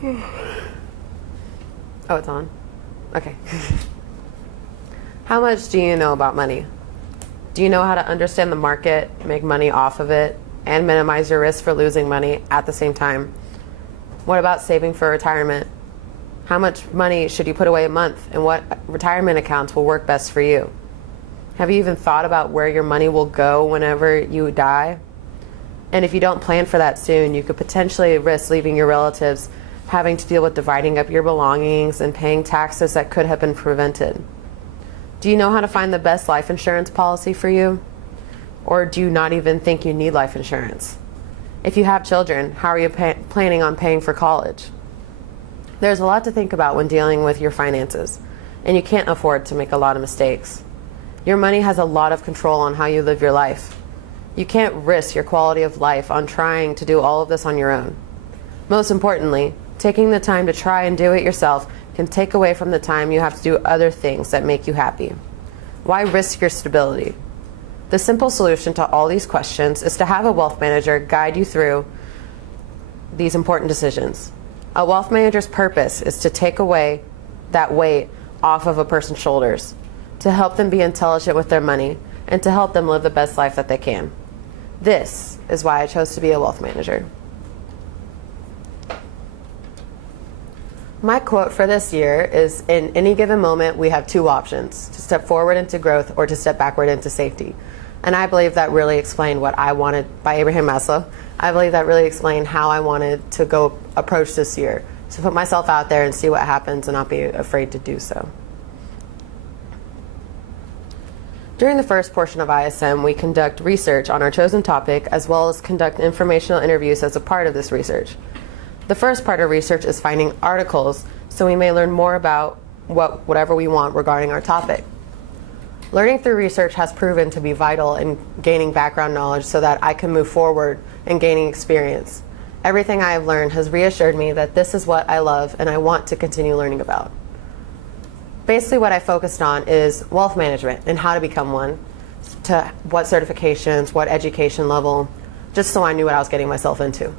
Oh, it's on? Okay. How much do you know about money? Do you know how to understand the market, make money off of it, and minimize your risk for losing money at the same time? What about saving for retirement? How much money should you put away a month, and what retirement accounts will work best for you? Have you even thought about where your money will go whenever you die? And if you don't plan for that soon, you could potentially risk leaving your relatives having to deal with dividing up your belongings and paying taxes that could have been prevented. Do you know how to find the best life insurance policy for you? Or do you not even think you need life insurance? If you have children, how are you planning on paying for college? There's a lot to think about when dealing with your finances, and you can't afford to make a lot of mistakes. Your money has a lot of control on how you live your life. You can't risk your quality of life on trying to do all of this on your own. Most importantly, taking the time to try and do it yourself can take away from the time you have to do other things that make you happy. Why risk your stability? The simple solution to all these questions is to have a wealth manager guide you through these important decisions. A wealth manager's purpose is to take away that weight off of a person's shoulders, to help them be intelligent with their money, and to help them live the best life that they can. This is why I chose to be a wealth manager. My quote for this year is, in any given moment, we have two options: to step forward into growth or to step backward into safety. And I believe that really explained what I wanted, by Abraham Maslow. I believe that really explained how I wanted to go approach this year, to put myself out there and see what happens and not be afraid to do so. During the first portion of ISM, we conduct research on our chosen topic, as well as conduct informational interviews as a part of this research. The first part of research is finding articles, so we may learn more about whatever we want regarding our topic. Learning through research has proven to be vital in gaining background knowledge so that I can move forward and gaining experience. Everything I have learned has reassured me that this is what I love and I want to continue learning about. Basically what I focused on is wealth management and how to become one, to what certifications, what education level, just so I knew what I was getting myself into.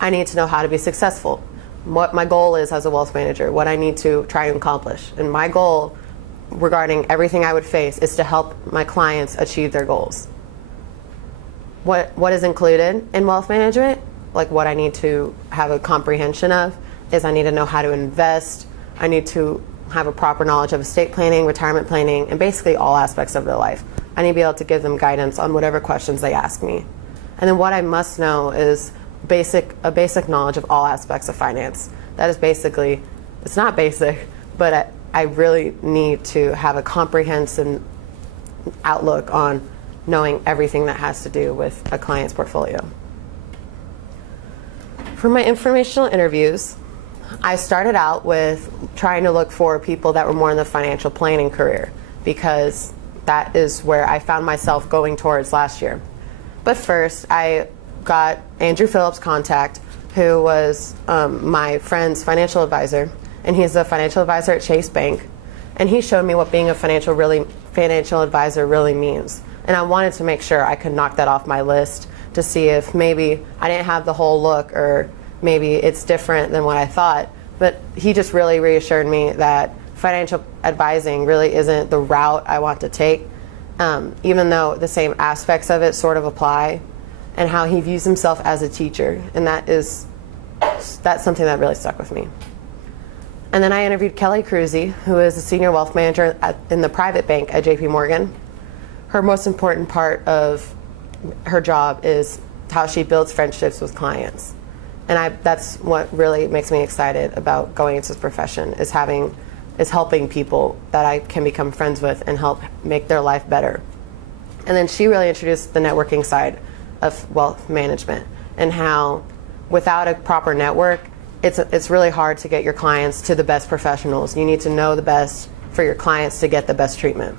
I need to know how to be successful, what my goal is as a wealth manager, what I need to try to accomplish. And my goal regarding everything I would face is to help my clients achieve their goals. What is included in wealth management, like what I need to have a comprehension of, is I need to know how to invest, I need to have a proper knowledge of estate planning, retirement planning, and basically all aspects of their life. I need to be able to give them guidance on whatever questions they ask me. And then what I must know is a basic knowledge of all aspects of finance. That is basically, it's not basic, but I really need to have a comprehensive outlook on knowing everything that has to do with a client's portfolio. For my informational interviews, I started out with trying to look for people that were more in the financial planning career, because that is where I found myself going towards last year. But first, I got Andrew Phillips' contact, who was my friend's financial advisor, and he's a financial advisor at Chase Bank, and he showed me what being a financial advisor really means. And I wanted to make sure I could knock that off my list to see if maybe I didn't have the whole look, or maybe it's different than what I thought. But he just really reassured me that financial advising really isn't the route I want to take, even though the same aspects of it sort of apply, and how he views himself as a teacher. And that's something that really stuck with me. And then I interviewed Kelly Cruzy, who is a senior wealth manager in the private bank at JP Morgan. Her most important part of her job is how she builds friendships with clients. And that's what really makes me excited about going into this profession, is helping people that I can become friends with and help make their life better. And then she really introduced the networking side of wealth management, and how without a proper network, it's really hard to get your clients to the best professionals. You need to know the best for your clients to get the best treatment.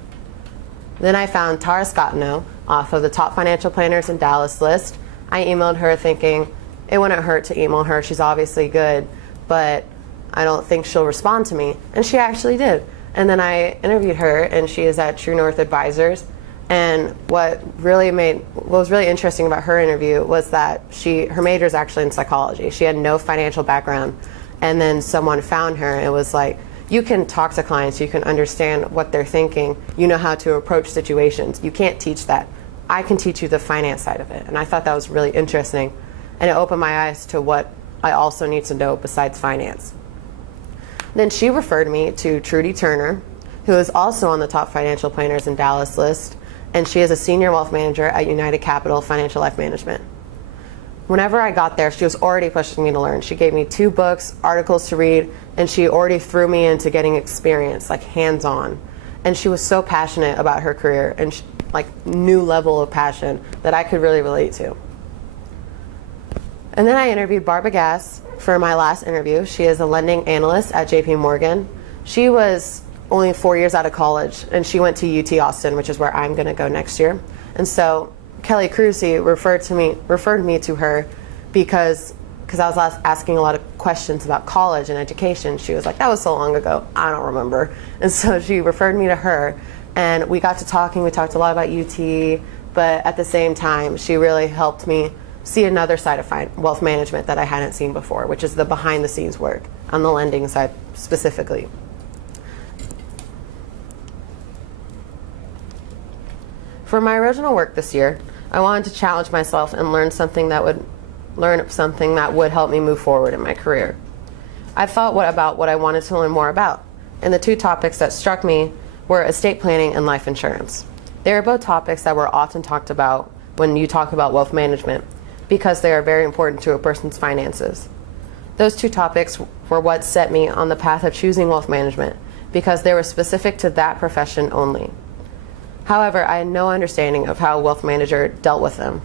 Then I found Tara Scottino off of the top financial planners in Dallas list. I emailed her thinking it wouldn't hurt to email her. She's obviously good, but I don't think she'll respond to me. And she actually did. And then I interviewed her, and she is at True North Advisors. And what was really interesting about her interview was that her major is actually in psychology. She had no financial background, And then someone found her and was like, you can talk to clients, you can understand what they're thinking, you know how to approach situations. You can't teach that. I can teach you the finance side of it. And I thought that was really interesting. And it opened my eyes to what I also need to know besides finance. Then she referred me to Trudy Turner, who is also on the top financial planners in Dallas list, and she is a senior wealth manager at United Capital Financial Life Management. Whenever I got there, she was already pushing me to learn. She gave me 2 books, articles to read, and she already threw me into getting experience, like hands-on. And she was so passionate about her career and like new level of passion that I could really relate to. And then I interviewed Barbara Gass for my last interview. She is a lending analyst at JP Morgan. She was only 4 years out of college, and she went to UT Austin, which is where I'm going to go next year. And so Kelly Cruzy referred me to her because I was asking a lot of questions about college and education. She was like, that was so long ago, I don't remember. And so she referred me to her, and we got to talking. We talked a lot about UT, but at the same time, she really helped me see another side of wealth management that I hadn't seen before, which is the behind-the-scenes work on the lending side specifically. For my original work this year, I wanted to challenge myself and learn something that would help me move forward in my career. I thought about what I wanted to learn more about, and the 2 topics that struck me were estate planning and life insurance. They are both topics that were often talked about when you talk about wealth management, because they are very important to a person's finances. Those 2 topics were what set me on the path of choosing wealth management, because they were specific to that profession only. However, I had no understanding of how a wealth manager dealt with them.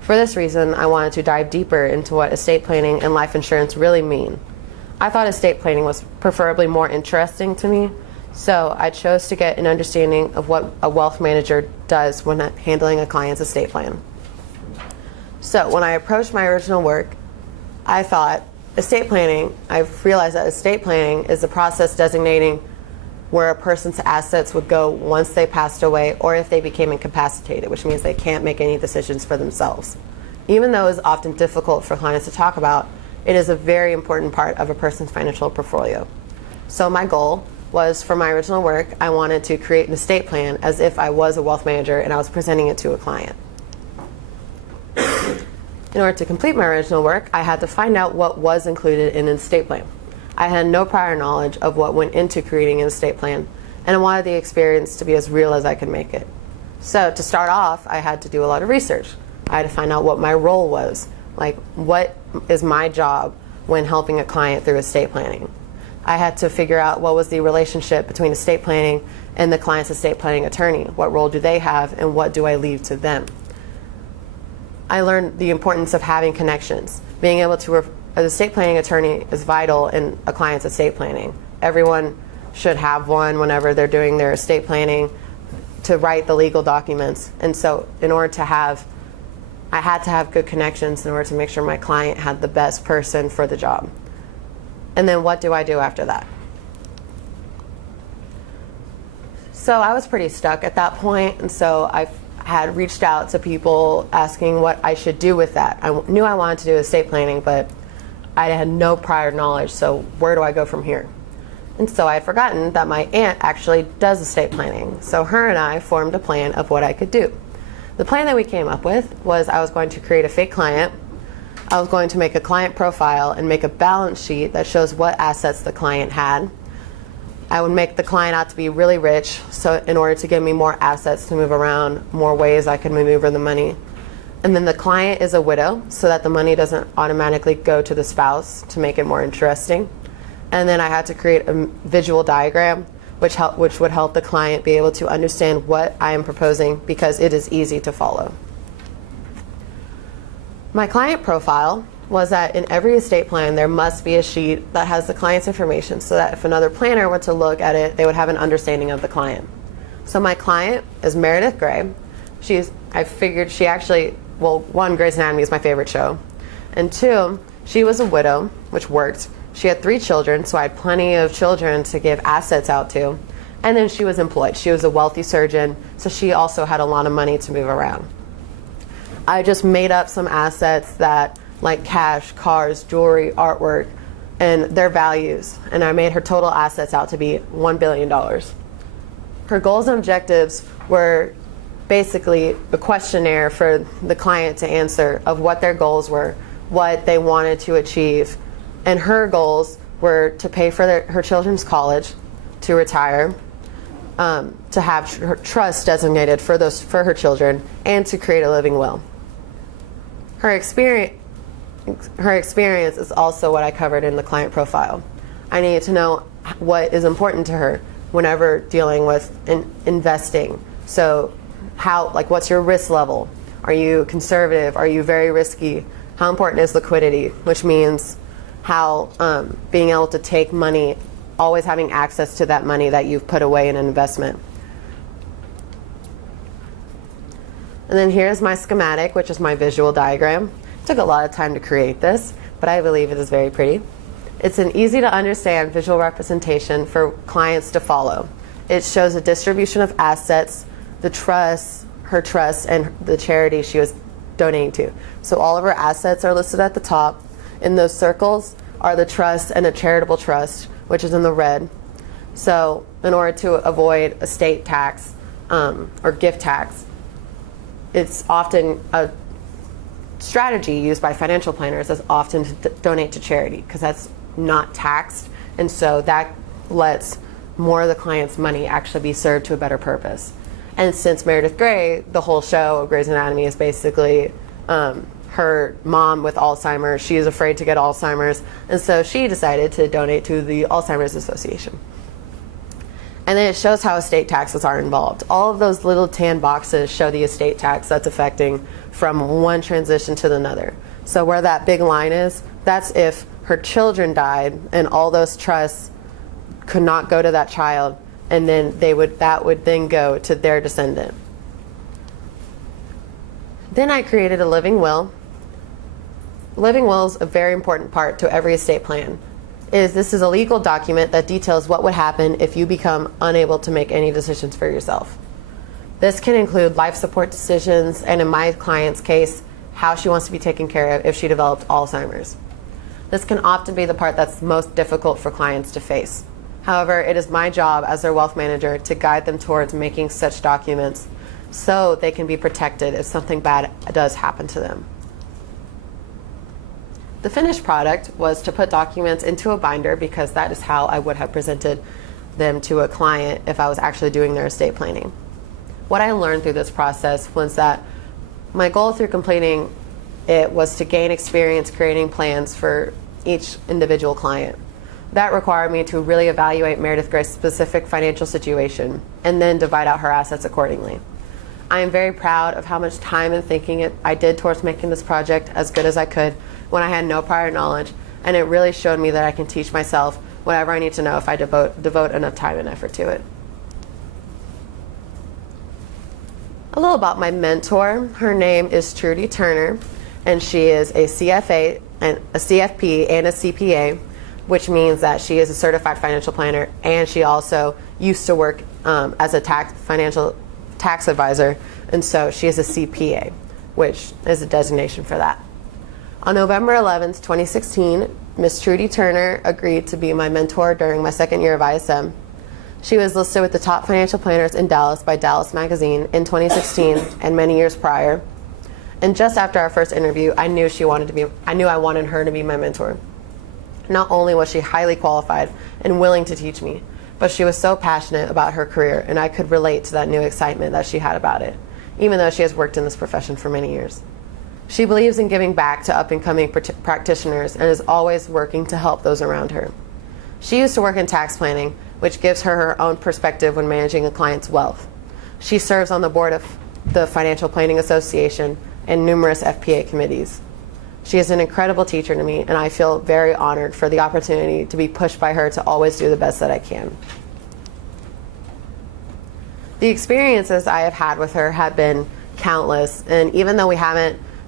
For this reason, I wanted to dive deeper into what estate planning and life insurance really mean. I thought estate planning was preferably more interesting to me, so I chose to get an understanding of what a wealth manager does when handling a client's estate plan. So when I approached my original work, I thought I've realized that estate planning is the process designating where a person's assets would go once they passed away or if they became incapacitated, which means they can't make any decisions for themselves. Even though it's often difficult for clients to talk about, it is a very important part of a person's financial portfolio. So my goal was, for my original work, I wanted to create an estate plan as if I was a wealth manager and I was presenting it to a client. In order to complete my original work, I had to find out what was included in an estate plan. I had no prior knowledge of what went into creating an estate plan, and I wanted the experience to be as real as I could make it. So to start off, I had to do a lot of research. I had to find out what my role was, like what is my job when helping a client through estate planning. I had to figure out what was the relationship between estate planning and the client's estate planning attorney. What role do they have, and what do I leave to them? I learned the importance of having connections. Being able to, an estate planning attorney is vital in a client's estate planning. Everyone should have one whenever they're doing their estate planning to write the legal documents. And so in order to have, I had to have good connections in order to make sure my client had the best person for the job. And then what do I do after that? So I was pretty stuck at that point, and so I had reached out to people asking what I should do with that. I knew I wanted to do estate planning, but I had no prior knowledge, so where do I go from here? And so I had forgotten that my aunt actually does estate planning. So her and I formed a plan of what I could do. The plan that we came up with was I was going to create a fake client. I was going to make a client profile and make a balance sheet that shows what assets the client had. I would make the client out to be really rich, so in order to give me more assets to move around, more ways I could maneuver the money. And then the client is a widow, so that the money doesn't automatically go to the spouse to make it more interesting. And then I had to create a visual diagram which would help the client be able to understand what I am proposing, because it is easy to follow. My client profile was that in every estate plan there must be a sheet that has the client's information, so that if another planner were to look at it, they would have an understanding of the client. So my client is Meredith Grey. I figured she actually, well, one, Grey's Anatomy is my favorite show, and two, she was a widow, which worked. She had 3 children, so I had plenty of children to give assets out to. And then she was employed. She was a wealthy surgeon, so she also had a lot of money to move around. I just made up some assets that, like cash, cars, jewelry, artwork, and their values, and I made her total assets out to be $1 billion. Her goals and objectives were basically a questionnaire for the client to answer of what their goals were, what they wanted to achieve. And her goals were to pay for her children's college, to retire, to have her trust designated for her children, and to create a living will. Her experience is also what I covered in the client profile. I needed to know what is important to her whenever dealing with investing. So what's your risk level? Are you conservative? Are you very risky? How important is liquidity, which means how being able to take money, always having access to that money that you've put away in an investment. And then here's my schematic, which is my visual diagram. It took a lot of time to create this, but I believe it is very pretty. It's an easy to understand visual representation for clients to follow. It shows a distribution of assets, the trust, her trust, and the charity she was donating to. So all of her assets are listed at the top. In those circles are the trust and a charitable trust, which is in the red. So in order to avoid estate tax or gift tax, it's often a strategy used by financial planners is often to donate to charity because that's not taxed, and so that lets more of the client's money actually be served to a better purpose. And since Meredith Grey, the whole show of Grey's Anatomy is basically her mom with Alzheimer's. She is afraid to get Alzheimer's, and so she decided to donate to the Alzheimer's Association. And then it shows how estate taxes are involved. All of those little tan boxes show the estate tax that's affecting from one transition to another. So where that big line is, that's if her children died and all those trusts could not go to that child, and then that would then go to their descendant. Then I created a living will. Living will is a very important part to every estate plan. This is a legal document that details what would happen if you become unable to make any decisions for yourself. This can include life support decisions, and in my client's case, how she wants to be taken care of if she developed Alzheimer's. This can often be the part that's most difficult for clients to face. However, it is my job as their wealth manager to guide them towards making such documents so they can be protected if something bad does happen to them. The finished product was to put documents into a binder because that is how I would have presented them to a client if I was actually doing their estate planning. What I learned through this process was that my goal through completing it was to gain experience creating plans for each individual client. That required me to really evaluate Meredith Grey's specific financial situation and then divide out her assets accordingly. I am very proud of how much time and thinking I did towards making this project as good as I could when I had no prior knowledge, and it really showed me that I can teach myself whatever I need to know if I devote enough time and effort to it. A little about my mentor. Her name is Trudy Turner, and she is a CFA and a CFP and a CPA, which means that she is a certified financial planner, and she also used to work as a financial tax advisor, and so she is a CPA, which is a designation for that. On November 11th, 2016, Ms. Trudy Turner agreed to be my mentor during my second year of ISM. She was listed with the top financial planners in Dallas by Dallas Magazine in 2016 and many years prior. And just after our first interview, I knew I wanted her to be my mentor. Not only was she highly qualified and willing to teach me, but she was so passionate about her career, and I could relate to that new excitement that she had about it, even though she has worked in this profession for many years. She believes in giving back to up-and-coming practitioners and is always working to help those around her. She used to work in tax planning, which gives her her own perspective when managing a client's wealth. She serves on the board of the Financial Planning Association and numerous FPA committees. She is an incredible teacher to me, and I feel very honored for the opportunity to be pushed by her to always do the best that I can. The experiences I have had with her have been countless, and even though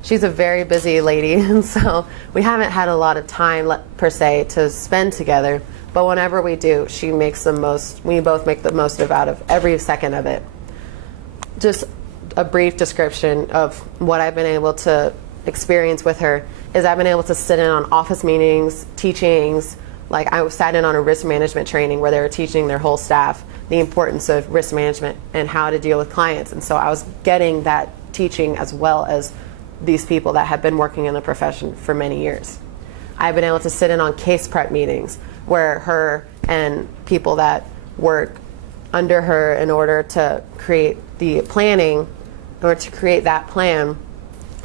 she's a very busy lady, and so we haven't had a lot of time per se to spend together, but whenever we do, we both make the most out of every second of it. Just a brief description of what I've been able to experience with her is I've been able to sit in on office meetings, teachings. Like I sat in on a risk management training where they were teaching their whole staff the importance of risk management and how to deal with clients. And so I was getting that teaching as well as these people that have been working in the profession for many years. I've been able to sit in on case prep meetings where her and people that work under her in order to create the planning, in order to create that plan,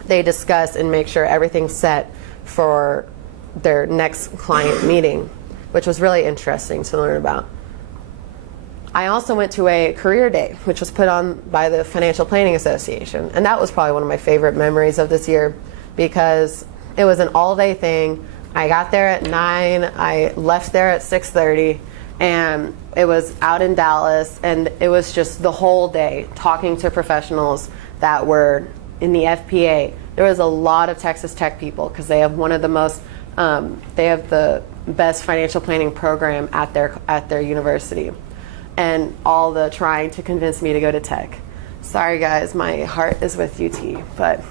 they discuss and make sure everything's set for their next client meeting, which was really interesting to learn about. I also went to a career day, which was put on by the Financial Planning Association, and that was probably one of my favorite memories of this year because it was an all-day thing. I got there at 9, I left there at 6:30, and it was out in Dallas, and it was just the whole day talking to professionals that were in the FPA. There was a lot of Texas Tech people because they have one of the most, they have the best financial planning program at their university, and all the trying to convince me to go to Tech. Sorry guys, my heart is with UT, but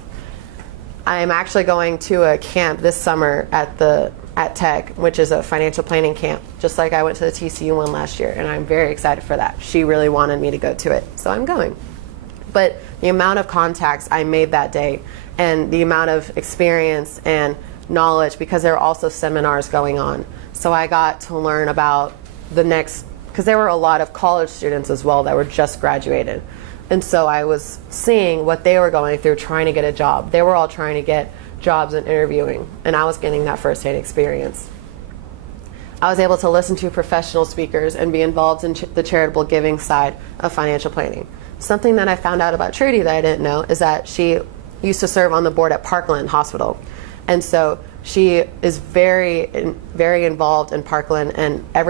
I'm actually going to a camp this summer at Tech, which is a financial planning camp, just like I went to the TCU one last year, and I'm very excited for that. She really wanted me to go to it, so I'm going. But the amount of contacts I made that day and the amount of experience and knowledge, because there were also seminars going on. So I got to learn about the next, because there were a lot of college students as well that were just graduated. And so I was seeing what they were going through trying to get a job. They were all trying to get jobs and interviewing, and I was getting that firsthand experience. I was able to listen to professional speakers and be involved in the charitable giving side of financial planning. Something that I found out about Trudy that I didn't know is that she used to serve on the board at Parkland Hospital. And so she is very involved in Parkland, and I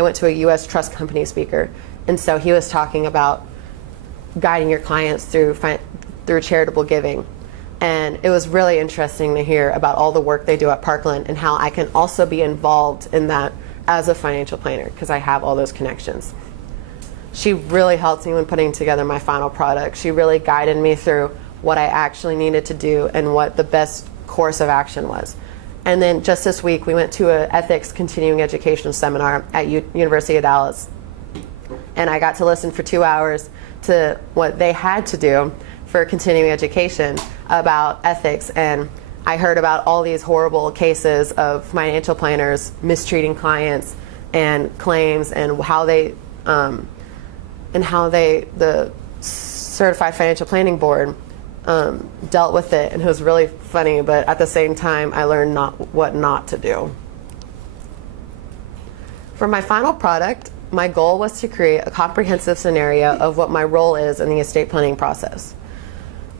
went to a U.S. trust company speaker, and so he was talking about guiding your clients through charitable giving. And it was really interesting to hear about all the work they do at Parkland and how I can also be involved in that as a financial planner because I have all those connections. She really helped me when putting together my final product. She really guided me through what I actually needed to do and what the best course of action was. And then just this week, we went to an ethics continuing education seminar at University of Dallas. And I got to listen for 2 hours to what they had to do for continuing education about ethics. And I heard about all these horrible cases of financial planners mistreating clients and claims, and how the Certified Financial Planning Board dealt with it. And it was really funny, but at the same time, I learned what not to do. For my final product, my goal was to create a comprehensive scenario of what my role is in the estate planning process.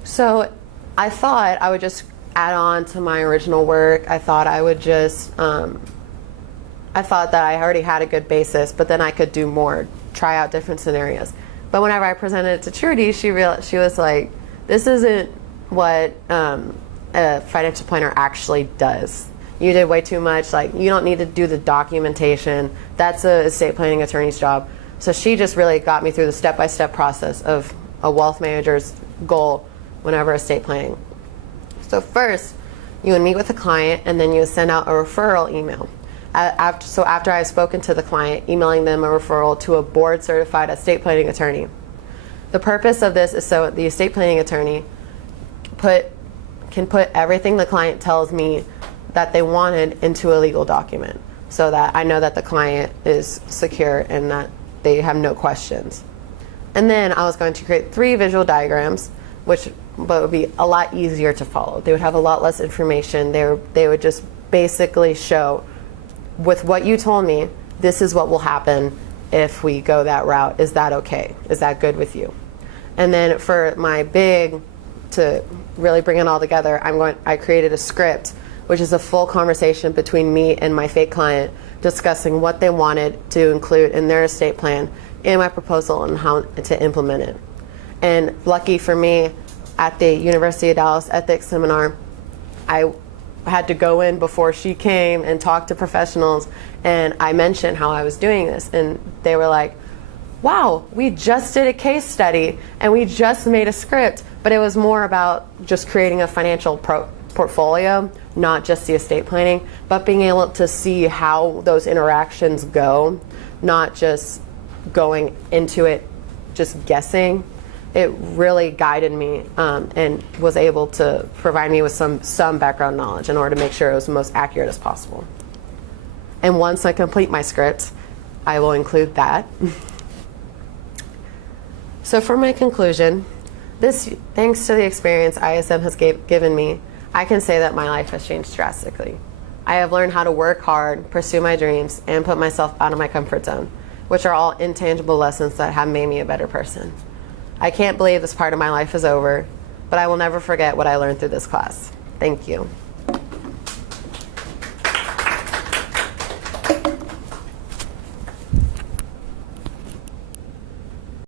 So I thought I would just add on to my original work. I thought I would just, I thought that I already had a good basis, but then I could do more, try out different scenarios. But whenever I presented it to Trudy, she was like, this isn't what a financial planner actually does. You did way too much. Like, you don't need to do the documentation. That's a estate planning attorney's job. So she just really got me through the step-by-step process of a wealth manager's goal whenever estate planning. So first, you would meet with the client, and then you would send out a referral email. So after I've spoken to the client, emailing them a referral to a board-certified estate planning attorney. The purpose of this is so the estate planning attorney can put everything the client tells me that they wanted into a legal document, so that I know that the client is secure and that they have no questions. And then I was going to create 3 visual diagrams, but would be a lot easier to follow. They would have a lot less information. They would just basically show, with what you told me, this is what will happen if we go that route. Is that okay? Is that good with you? And then for my to really bring it all together, I created a script, which is a full conversation between me and my fake client, discussing what they wanted to include in their estate plan, in my proposal, and how to implement it. And lucky for me, at the University of Dallas ethics seminar, I had to go in before she came and talk to professionals, and I mentioned how I was doing this, and they were like, wow, we just did a case study and we just made a script, but it was more about just creating a financial portfolio not just the estate planning, but being able to see how those interactions go, not just going into it just guessing. It really guided me and was able to provide me with some background knowledge in order to make sure it was the most accurate as possible. And once I complete my script, I will include that. So for my conclusion, thanks to the experience ISM has given me, I can say that my life has changed drastically. I have learned how to work hard, pursue my dreams, and put myself out of my comfort zone, which are all intangible lessons that have made me a better person. I can't believe this part of my life is over, but I will never forget what I learned through this class. Thank you.